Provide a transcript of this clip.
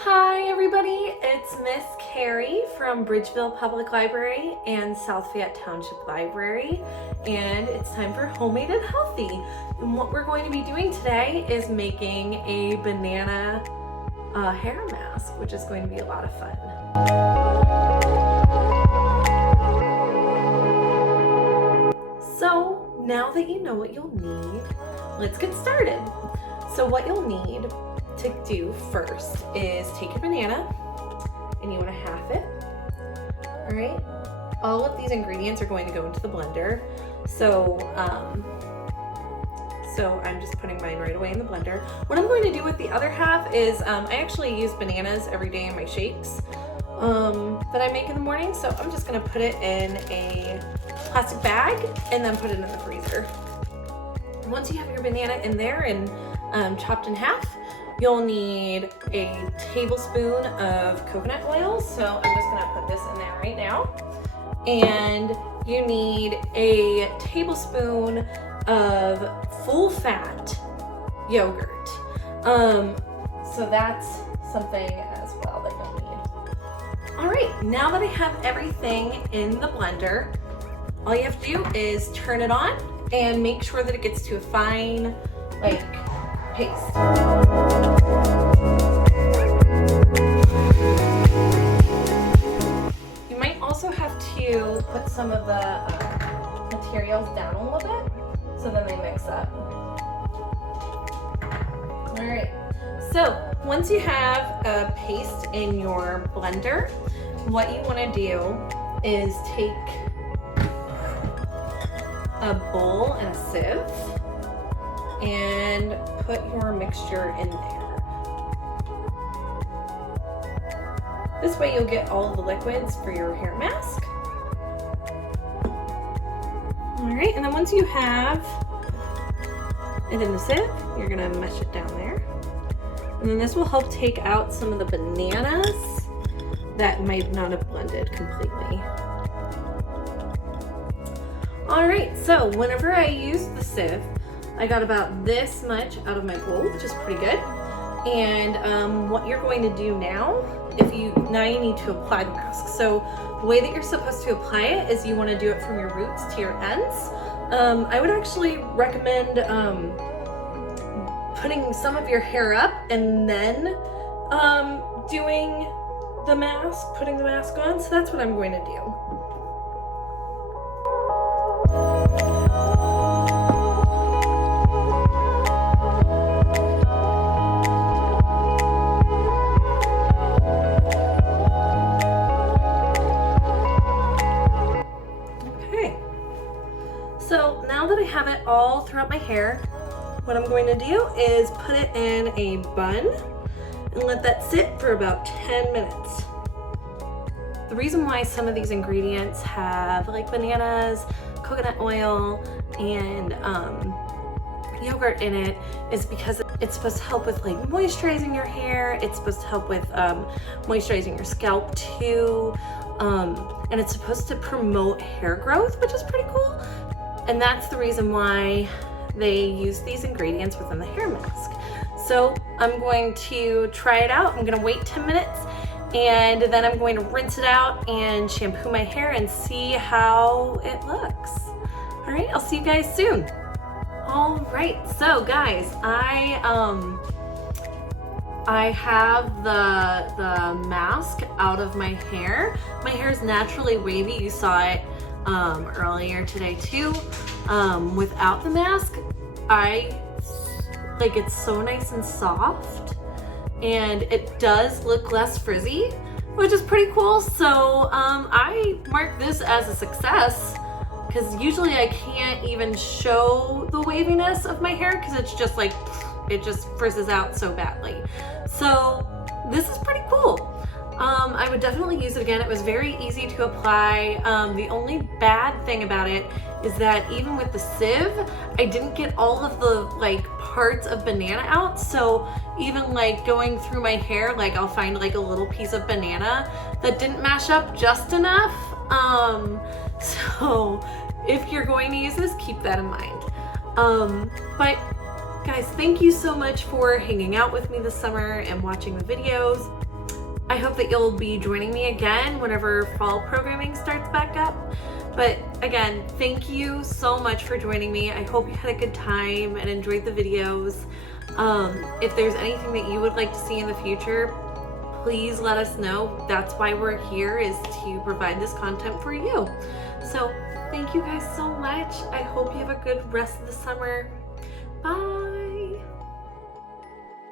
Hi everybody, it's Miss Carrie from Bridgeville Public Library and South Fayette Township Library, and it's time for Homemade and Healthy. And what we're going to be doing today is making a banana hair mask, which is going to be a lot of fun. So now that you know what you'll need, let's get started. So what you'll need to do first is take your banana and you want to half it. All right, all of these ingredients are going to go into the blender. So I'm just putting mine right away in the blender. What I'm going to do with the other half is I actually use bananas every day in my shakes that I make in the morning. So I'm just going to put it in a plastic bag and then put it in the freezer. Once you have your banana in there and chopped in half, you'll need a tablespoon of coconut oil. So I'm just gonna put this in there right now. And you need a tablespoon of full fat yogurt. So that's something as well that you'll need. All right, now that I have everything in the blender, all you have to do is turn it on and make sure that it gets to a fine, paste. You might also have to put some of the materials down a little bit so then they mix up. All right, so once you have a paste in your blender, what you want to do is take a bowl and a sieve and put your mixture in there. This way you'll get all the liquids for your hair mask. All right, and then once you have it in the sieve, you're gonna mesh it down there. And then this will help take out some of the bananas that might not have blended completely. All right, so whenever I use the sieve, I got about this much out of my bowl, which is pretty good. And what you're going to do now, now you need to apply the mask. So the way that you're supposed to apply it is you want to do it from your roots to your ends. I would actually recommend putting some of your hair up and then doing the mask, putting the mask on. So that's what I'm going to do. So now that I have it all throughout my hair, what I'm going to do is put it in a bun and let that sit for about 10 minutes. The reason why some of these ingredients have bananas, coconut oil, and yogurt in it is because it's supposed to help with moisturizing your hair. It's supposed to help with moisturizing your scalp too. And it's supposed to promote hair growth, which is pretty cool. And that's the reason why they use these ingredients within the hair mask. So I'm going to try it out. I'm gonna wait 10 minutes and then I'm going to rinse it out and shampoo my hair and see how it looks. All right, I'll see you guys soon. All right, so guys, I have the mask out of my hair. My hair is naturally wavy. You saw it earlier today too. Without the mask, it's so nice and soft and it does look less frizzy, which is pretty cool. So I mark this as a success because usually I can't even show the waviness of my hair because it's just it just frizzes out so badly. So this is pretty cool. I would definitely use it again. It was very easy to apply. The only bad thing about it is that even with the sieve, I didn't get all of the parts of banana out. So even going through my hair, I'll find a little piece of banana that didn't mash up just enough. So if you're going to use this, keep that in mind. But Guys, thank you so much for hanging out with me this summer and watching the videos. I hope that you'll be joining me again whenever fall programming starts back up. But again, thank you so much for joining me. I hope you had a good time and enjoyed the videos. If there's anything that you would like to see in the future, please let us know. That's why we're here, is to provide this content for you. So thank you guys so much. I hope you have a good rest of the summer. Bye.